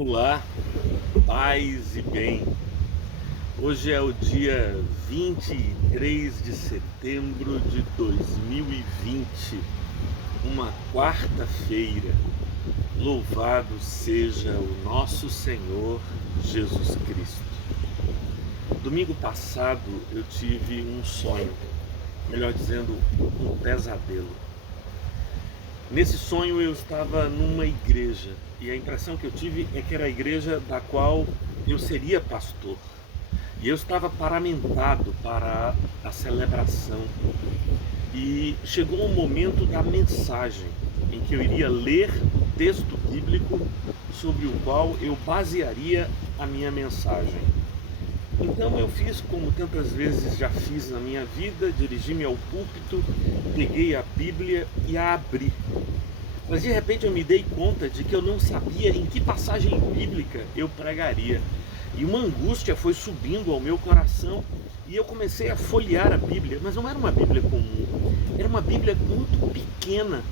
Olá, paz e bem. Hoje é o dia 23 de setembro de 2020, uma quarta-feira. Louvado seja o nosso Senhor Jesus Cristo. Domingo passado eu tive um sonho, melhor dizendo, um pesadelo. Nesse sonho eu estava numa igreja e a impressão que eu tive é que era a igreja da qual eu seria pastor. E eu estava paramentado para a celebração. E chegou o momento da mensagem, em que eu iria ler o texto bíblico sobre o qual eu basearia a minha mensagem. Então eu fiz como tantas vezes já fiz na minha vida, dirigi-me ao púlpito, peguei a Bíblia e a abri. Mas de repente eu me dei conta de que eu não sabia em que passagem bíblica eu pregaria. E uma angústia foi subindo ao meu coração e eu comecei a folhear a Bíblia, mas não era uma Bíblia comum, era uma Bíblia muito pequena.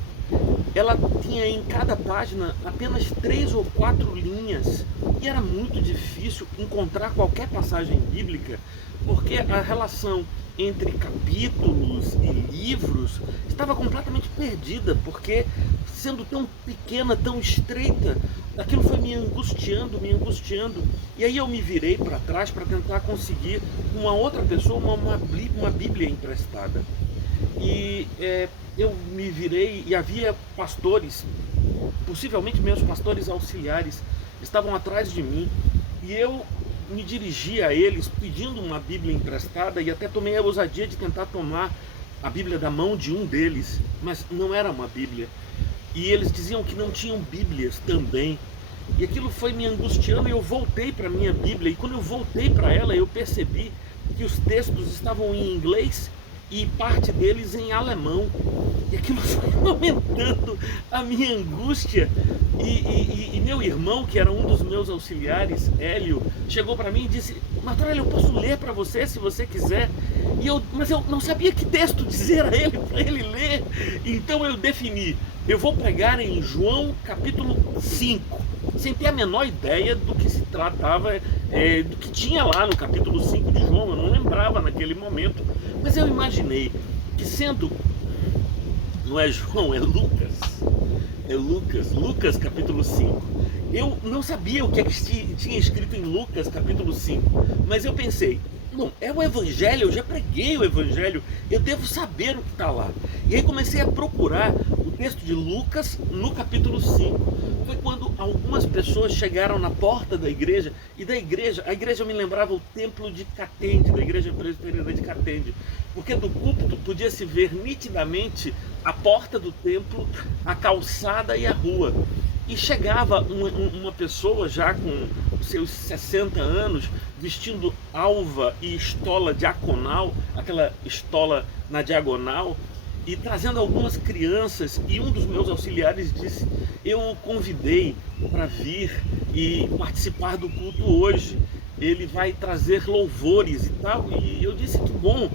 Ela tinha em cada página apenas 3 ou 4 linhas e era muito difícil encontrar qualquer passagem bíblica, porque a relação entre capítulos e livros estava completamente perdida, porque sendo tão pequena, tão estreita, aquilo foi me angustiando, e aí eu me virei para trás para tentar conseguir uma outra pessoa, uma Bíblia emprestada. E eu me virei e havia pastores, possivelmente meus pastores auxiliares, estavam atrás de mim, e eu me dirigi a eles pedindo uma Bíblia emprestada e até tomei a ousadia de tentar tomar a Bíblia da mão de um deles, mas não era uma Bíblia. E eles diziam que não tinham Bíblias também. E aquilo foi me angustiando e eu voltei para a minha Bíblia. E quando eu voltei para ela, eu percebi que os textos estavam em inglês e parte deles em alemão. E aquilo foi aumentando a minha angústia. E meu irmão, que era um dos meus auxiliares, Hélio, chegou para mim e disse: Martorelli, eu posso ler para você se você quiser. Mas eu não sabia que texto dizer a ele para ele ler. Então eu defini: eu vou pregar em João capítulo 5, sem ter a menor ideia do que se tratava, do que tinha lá no capítulo 5 de João. Eu não lembrava naquele momento, mas eu imaginei que, sendo, não é João, é Lucas capítulo 5. Eu não sabia o que tinha escrito em Lucas capítulo 5, mas eu pensei: não, é o Evangelho, eu já preguei o Evangelho, eu devo saber o que está lá. E aí comecei a procurar o texto de Lucas no capítulo 5. Foi quando algumas pessoas chegaram na porta da igreja, e a igreja me lembrava o templo de Catende, da igreja presbiteriana de Catende, porque do púlpito podia se ver nitidamente a porta do templo, a calçada e a rua. E chegava uma pessoa já com seus 60 anos, vestindo alva e estola diaconal, aquela estola na diagonal, e trazendo algumas crianças. E um dos meus auxiliares disse: eu o convidei para vir e participar do culto hoje, ele vai trazer louvores e tal. E eu disse: que bom,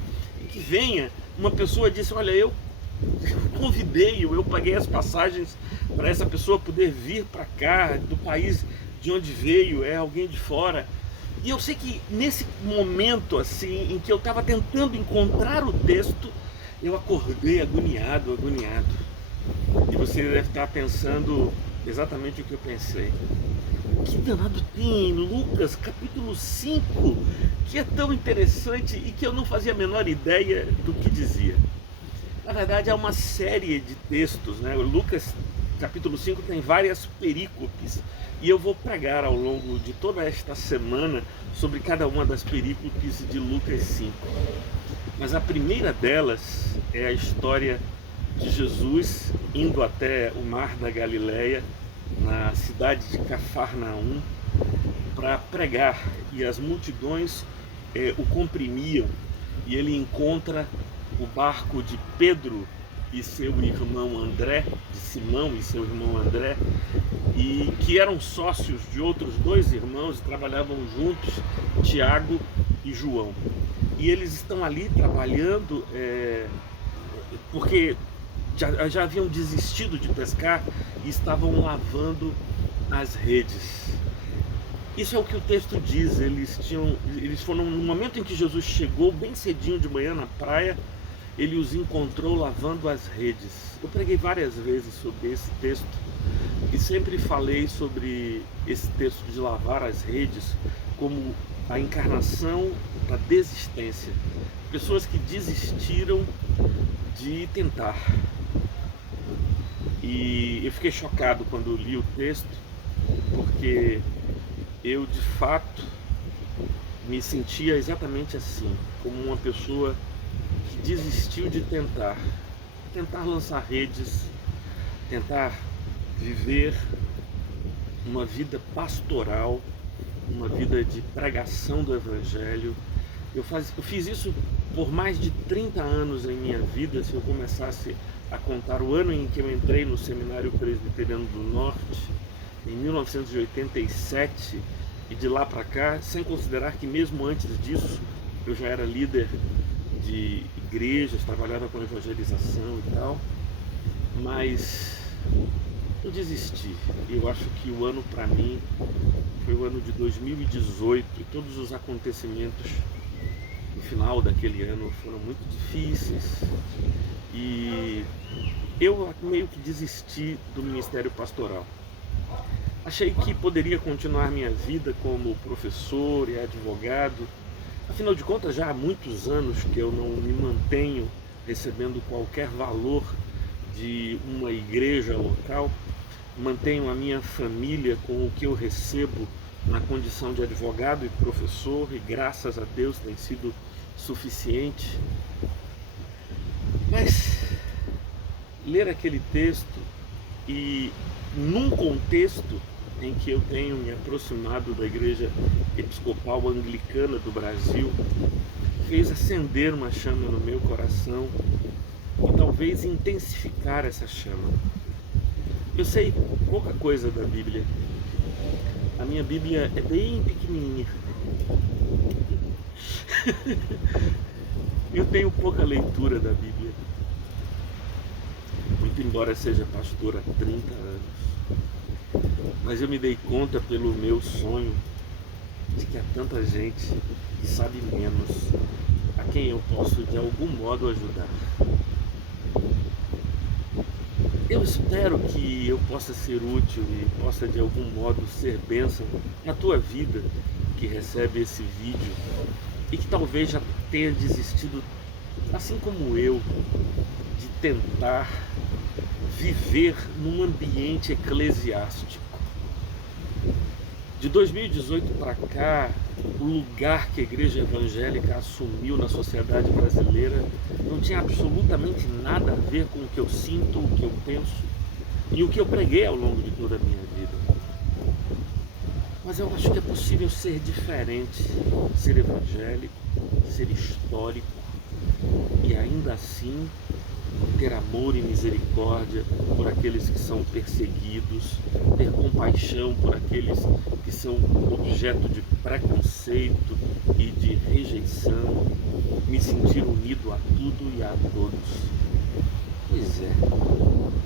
que venha. Uma pessoa disse: olha, eu convidei, eu paguei as passagens para essa pessoa poder vir para cá, do país de onde veio, é alguém de fora. E eu sei que nesse momento assim, em que eu estava tentando encontrar o texto, eu acordei agoniado. E você deve estar pensando exatamente o que eu pensei: o que danado tem em Lucas capítulo 5 que é tão interessante e que eu não fazia a menor ideia do que dizia? Na verdade, é uma série de textos, né? O Lucas capítulo 5 tem várias perícopes, e eu vou pregar ao longo de toda esta semana sobre cada uma das perícopes de Lucas 5. Mas a primeira delas é a história de Jesus indo até o mar da Galileia, na cidade de Cafarnaum, para pregar, e as multidões o comprimiam, e ele encontra o barco de Pedro e seu irmão André, de Simão e seu irmão André, e que eram sócios de outros 2 irmãos e trabalhavam juntos, Tiago e João. E eles estão ali trabalhando porque já haviam desistido de pescar e estavam lavando as redes. Isso é o que o texto diz. Eles foram no momento em que Jesus chegou bem cedinho de manhã na praia, ele os encontrou lavando as redes. Eu preguei várias vezes sobre esse texto e sempre falei sobre esse texto de lavar as redes como a encarnação da desistência. Pessoas que desistiram de tentar. E eu fiquei chocado quando li o texto, porque eu de fato me sentia exatamente assim, como uma pessoa que desistiu de tentar lançar redes, tentar viver uma vida pastoral, uma vida de pregação do Evangelho. Eu fiz isso por mais de 30 anos em minha vida. Se eu começasse a contar o ano em que eu entrei no Seminário Presbiteriano do Norte, em 1987, e de lá para cá, sem considerar que mesmo antes disso eu já era líder de igrejas, trabalhava com evangelização e tal, mas eu desisti. Eu acho que o ano para mim foi o ano de 2018 e todos os acontecimentos no final daquele ano foram muito difíceis e eu meio que desisti do ministério pastoral. Achei que poderia continuar minha vida como professor e advogado. Afinal de contas, já há muitos anos que eu não me mantenho recebendo qualquer valor de uma igreja local. Mantenho a minha família com o que eu recebo na condição de advogado e professor, e graças a Deus tem sido suficiente. Mas ler aquele texto e num contexto em que eu tenho me aproximado da Igreja Episcopal Anglicana do Brasil, fez acender uma chama no meu coração e talvez intensificar essa chama. Eu sei pouca coisa da Bíblia. A minha Bíblia é bem pequenininha. Eu tenho pouca leitura da Bíblia. Muito embora seja pastor há 30 anos. Mas eu me dei conta pelo meu sonho de que há tanta gente que sabe menos, a quem eu posso de algum modo ajudar. Eu espero que eu possa ser útil e possa de algum modo ser bênção na tua vida que recebe esse vídeo e que talvez já tenha desistido, assim como eu, de tentar viver num ambiente eclesiástico. De 2018 para cá, o lugar que a igreja evangélica assumiu na sociedade brasileira não tinha absolutamente nada a ver com o que eu sinto, o que eu penso e o que eu preguei ao longo de toda a minha vida. Mas eu acho que é possível ser diferente, ser evangélico, ser histórico e ainda assim ter amor e misericórdia por aqueles que são perseguidos, ter compaixão por aqueles que são objeto de preconceito e de rejeição, me sentir unido a tudo e a todos. Pois é,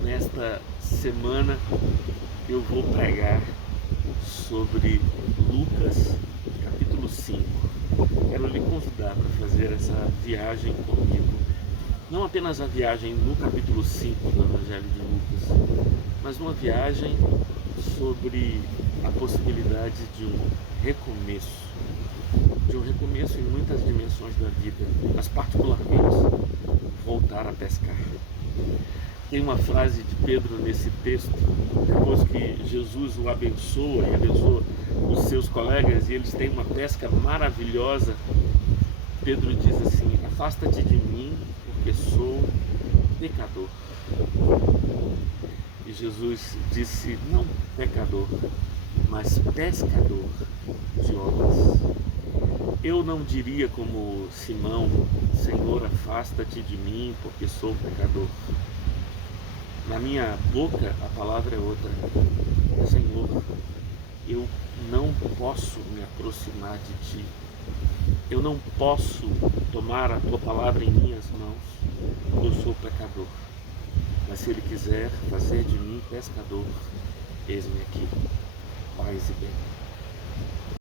nesta semana eu vou pregar sobre Lucas capítulo 5. Quero lhe convidar para fazer essa viagem comigo. Não apenas a viagem no capítulo 5 do Evangelho de Lucas, mas uma viagem sobre a possibilidade de um recomeço em muitas dimensões da vida, mas particularmente voltar a pescar. Tem uma frase de Pedro nesse texto, depois que Jesus o abençoa e abençoa os seus colegas e eles têm uma pesca maravilhosa. Pedro diz assim: afasta-te de mim, porque sou pecador. E Jesus disse: não pecador, mas pescador de homens. Eu não diria como Simão: Senhor, afasta-te de mim, porque sou pecador. Na minha boca a palavra é outra: Senhor, eu não posso me aproximar de ti. Eu não posso tomar a tua palavra em minhas mãos, eu sou pecador. Mas se Ele quiser fazer de mim pescador, eis-me aqui. Paz e bem.